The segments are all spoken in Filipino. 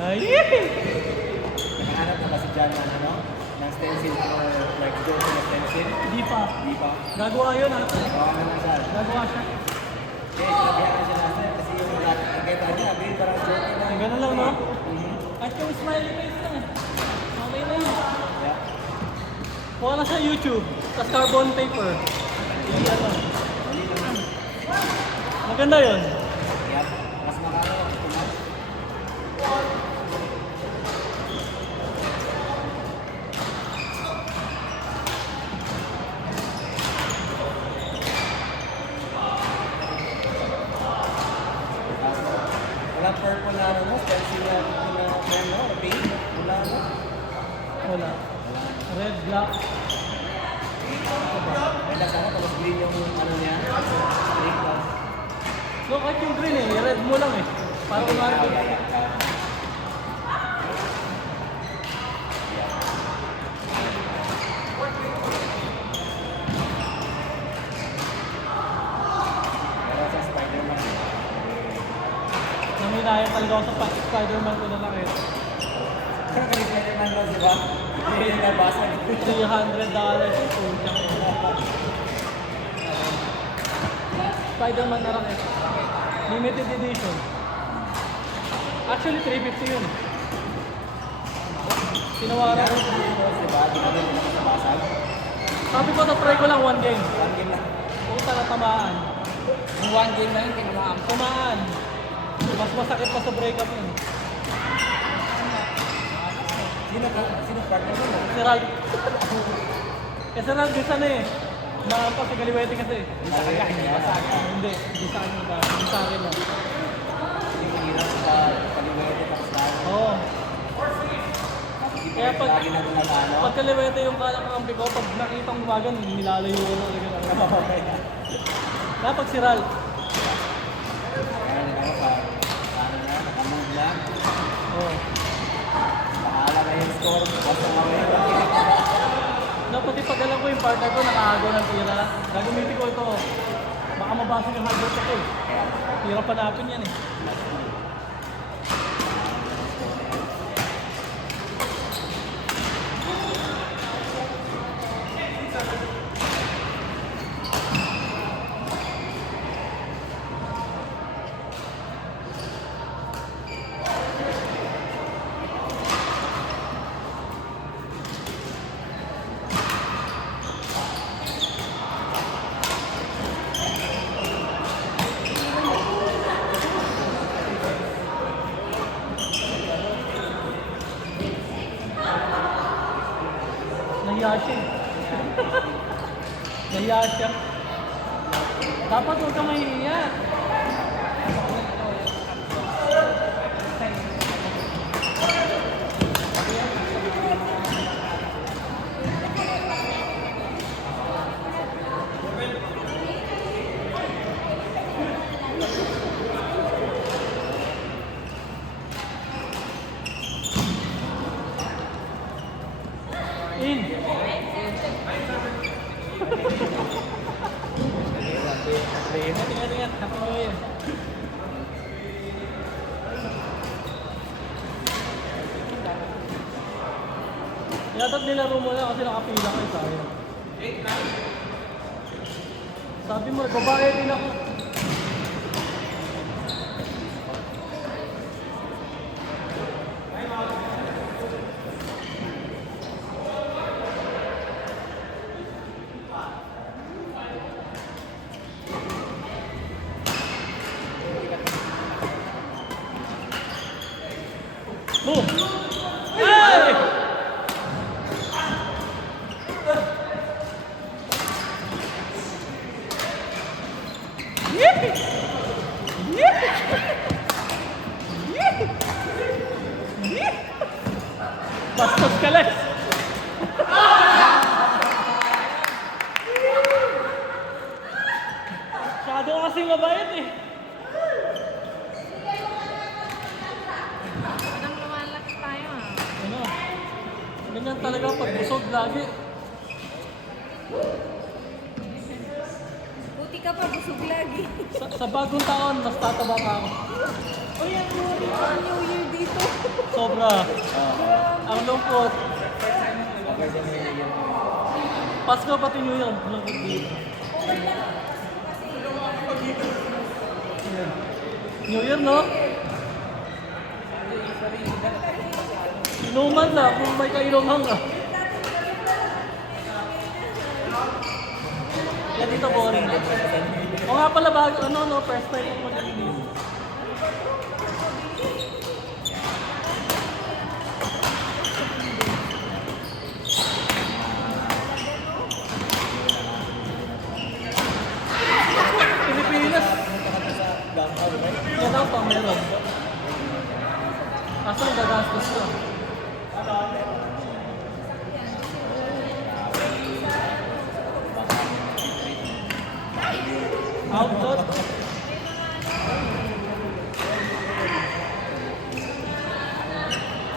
Ay! Nakahanap na ba si John ng ano? Ng stencil or like Joe na stencil? Di pa. Di pa. Gagawa yun ha. Gawa na lang siya. Gagawa siya. Okay, sinabihan na siya last time kasi yung nakita niya, abin parang joke na. Ganun lang, no? Mhm. At yung smiley face lang eh. Okay na yun. Yeah. Kuha na sa YouTube. Tapos carbon paper. Iyan lang. Maganda yun. Yeah. Mas makakawa. Tumas. Walang purple na ano mo, stencil na ano, paint. Wala mo. Wala. Red, black. Wala sana tapos green yung ano niya. Straight lang. So kahit yung green eh, red mo lang eh. Para kumari ko. Pero sa Spider-Man. Naminaya talaga ako sa Spider-Man ko na lang eh. Pero kay Spider-Man ba, di ba? Hindi yung nabasa. $300 yung puntang eh. Spider-Man na lang eh. Limited edition. Actually, 350 yun. Tinawaran ko. Di ba? Di ba rin yung nakabasag? Sabi ko, try ko lang one game. One game lang. Puta na tamaan. Yung one game na yun, tinamaan. Tamaan. Mas masakit pa sa breakup yun. Sino partner mo? Si Ralph. Eh si Ralph, bisa na eh. Maampas sa Galiwete kasi. Hindi sa kanya, hindi ba sa akin? Hindi, di sa akin ba? Di sa akin lang. Hindi hirap sa kaliwete tapos lahat. Oo. Kaya pag- Lagi na tumatalo. Pag Galiwete yung kalakarampi ko, pag nakita kong gumagan, nilalayo ko talaga. Kaya pag si Ralph, Kaya nila ako sa ano na, nakamove lang. oo. Bahala na yung score. Basta mamaya. Pati pag alam ko yung partner ko nakahagaw ng tira, gagamitin ko ito. Baka mabasag yung hardware ko eh. Hirap panapin yan eh. Nahiya siya eh. Nahiya siya. Dapat huwag kang mahihiya. In. Ingat. Happy New Year. Yata't nilaro mo na kasi nakapila kayo tayo. Sabi mo, babae din ako. Boom! Hey! Bastos ka, Lex! Masyado kasing mabait eh. Ganyan talaga pag busog lagi. Buti ka pa, busog lagi. Sa bagong taon, mas tataba pa ako. Uy, ang New Year dito. Sobra. Ang lungkot. Okay, sa New Year. Pasko pati New Year. Ang lungkot dito. New Year, no? Inuman na kung may kainuman ka. Yan dito boring. O nga pala bago, first time ako mag-release. Pilipinas. Downtown, right? Yan ang pa meron. Kaso gagastos ka. Outdoor.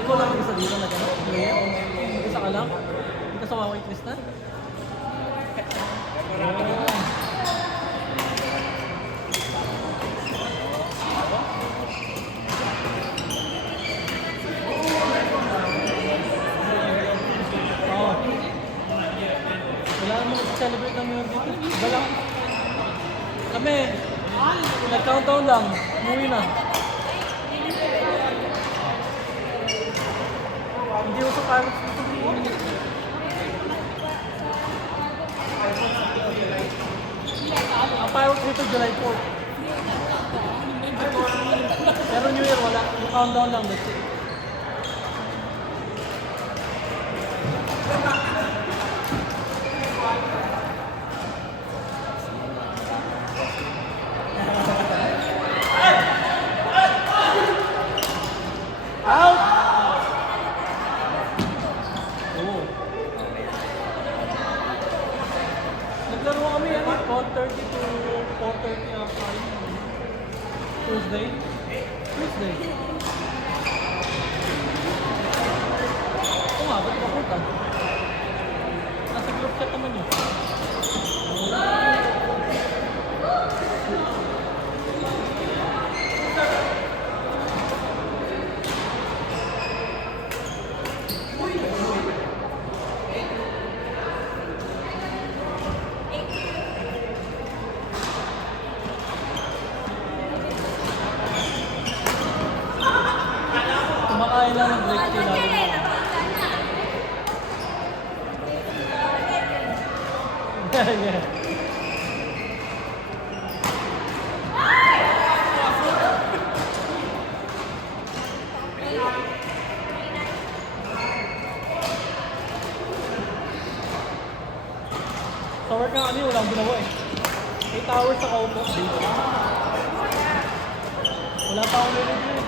Ikaw lang ang isa dito na gano'n? Isa ka lang? Hindi ka sa waitlist na? Oo. Wala namang celebrate ng New Year dito. Wala. Kami, nag-countdown lang. Umuwi na. Hindi ko sa pirates dito. Ang pirates dito July 4. Pero New Year wala. Yung countdown lang. That's it. Out! Oo. Naglaro kami 12:30 to 4:30 ang time. Tuesday? Tuesday. Oo nga, ba't ka punta? Nasa group chat naman yun. Kumakain lang ng break tea lalo na. Yeah. Sa work nga kami, walang ginawa eh. 8 hours sa kaupo. Wala pa akong nilagyan.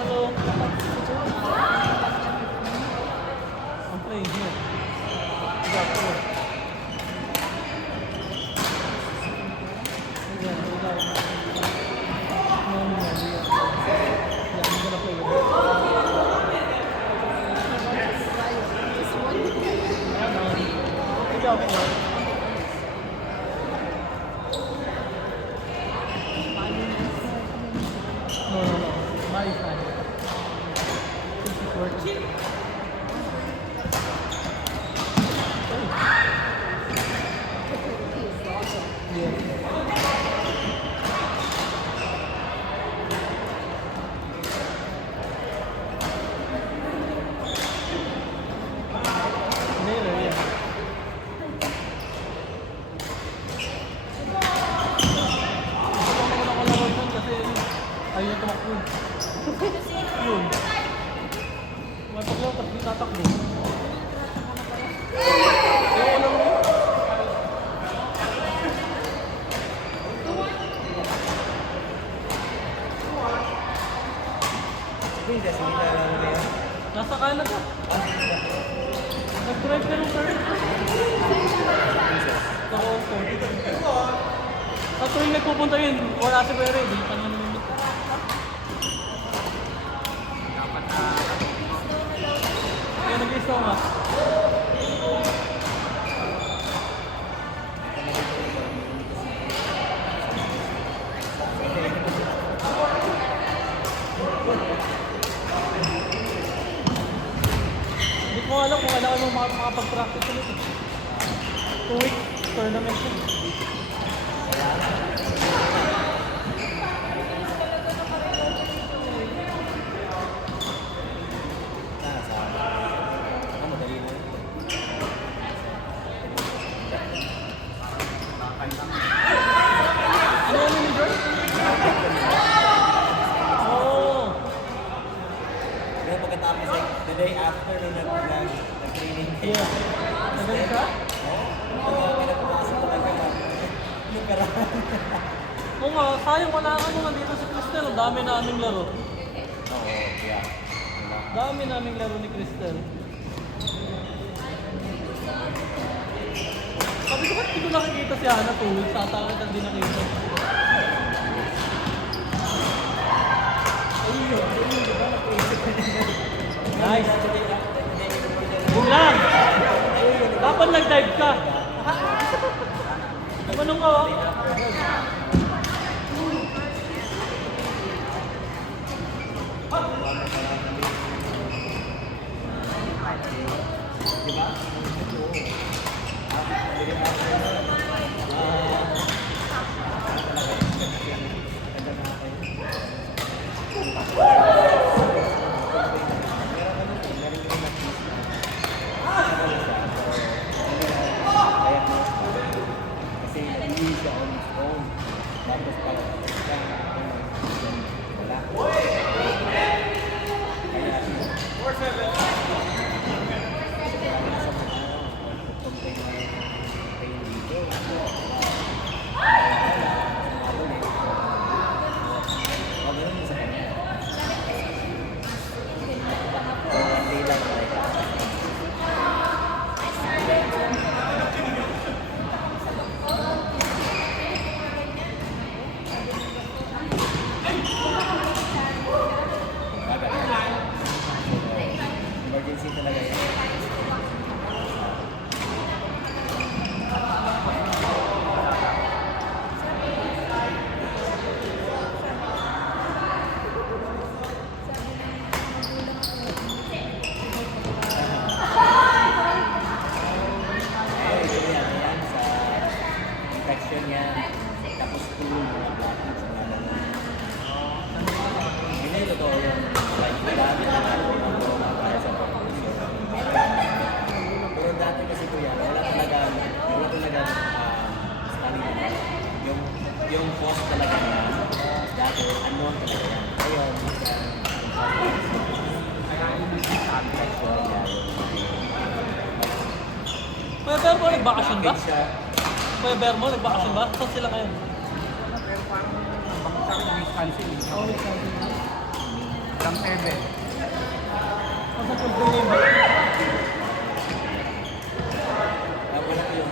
Hello. I'm playing here. Yeah, cool. Yeah, hold on. No, yeah. Yeah, I'm gonna play with it. Good job, man. No. Mary's not here. She's working. Later, yeah. Nag-drive ka nung first. Toronto. Sa tuwing nagpupunta yun, wala si Kuya Ray, di pa naman namimit. Kaya nag-isto nga. Hindi ko alam kung kailangan mo makapag-practice ulit. 2 weeks tournament yun. Madali na yun. Ano yung manager? Oo. Pero pagkatapos, the day after nung nag-training kayo. Yeah. Nagaling ka? Oo. Pinapapasa talaga lang. Yung karahan. Oo nga, sayang wala ka naman dito si Cristel. Ang dami naming laro. Oo, yeah. Dami naming laro ni Cristel. Sabi ko, ba't hindi ko nakikita si Hana 2 weeks? Ata kita din nakita. Ayun, di ba? Nice. Yun lang. Dapat nag-dive ka. Manong ka, oh. Diba? Kasi nag-iwi siya on his own. Tapos pag wala. Emergency talaga yan. Infection yan. Tapos tuloy mga blackouts na naman. Hindi totoo yun. Like, marami na ako para sa pag-uso. Pero dati kasi kuya, wala talaga stamina. Yung cost talaga niya, dati unknown talaga yan. Ngayon, Kuya Bermo, nagbakasyon ba? package siya. Kuya Bermo, nagbakasyon ba? Saan sila ngayon? Pero parang bakit sa akin ng Wisconsin. Oh, excited na. From 7. Ang sa pag-bring ba? Wala ko yung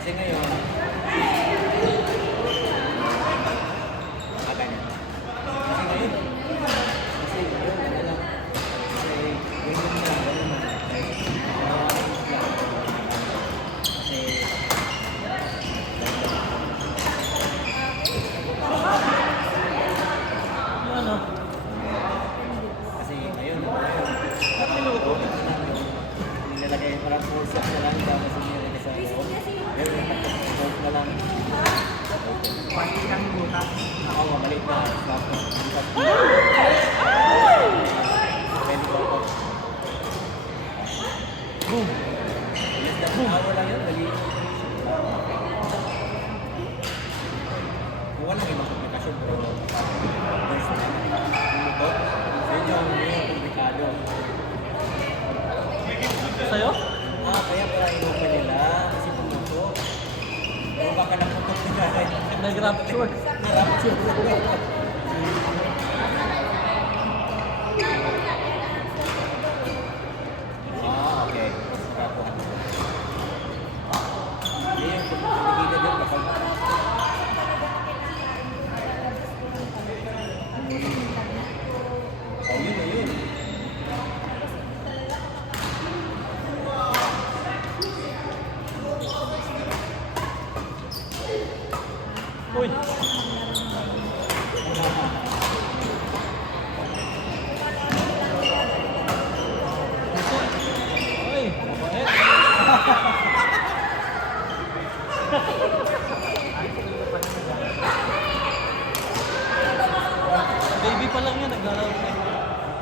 kasi ngayon, ganyan. Kasi ngayon, ano lang, kasi ganyan na, ganyan na. Kasi, Yung ano? kasi ngayon, Ba't niluto? nilalagay parang push-up na lang tapos nilalagay sa loob. Ngayon, nag-hold na lang. Pati ng butas. Ako, maliit na. Tapos, pwede ko ako. Boom! Hour lang yun, dali. Kung walang ibang komplikasyon, pero there's yung motor, yun yung komplikado. Sa'yo? Kaya pala inupan nila kasi pumuto. Pero baka naputok nila. Nag-rapture. Na-rapture.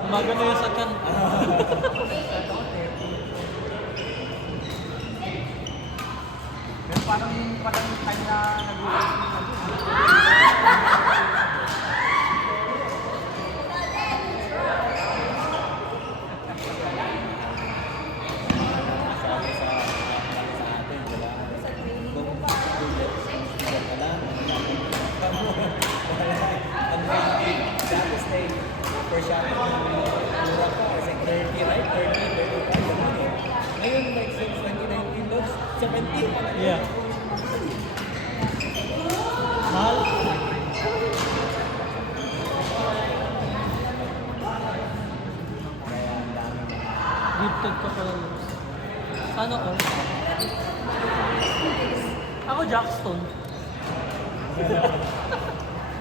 Umaga na yung sakan. Pero parang time na nag-uwi. Sabi sa atin, wala. Sa training Kung ko pa. wala, Dati stay per shot. Mura pa, kasi 30, right? 30, 35, ganun eh. Ngayon, like since 2019, logs, 17 pa na. Yeah. Mahal. Kaya ang dami mga Gifted ka pala. Sana ko? Ako Jackstone.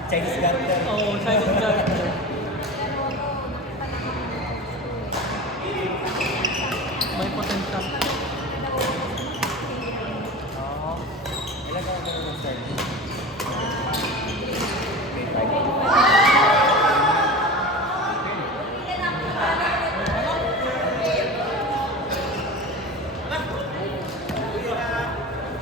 Chinese garter. Oo, Chinese character. May potential. Oo. Ilan ka na nag-start?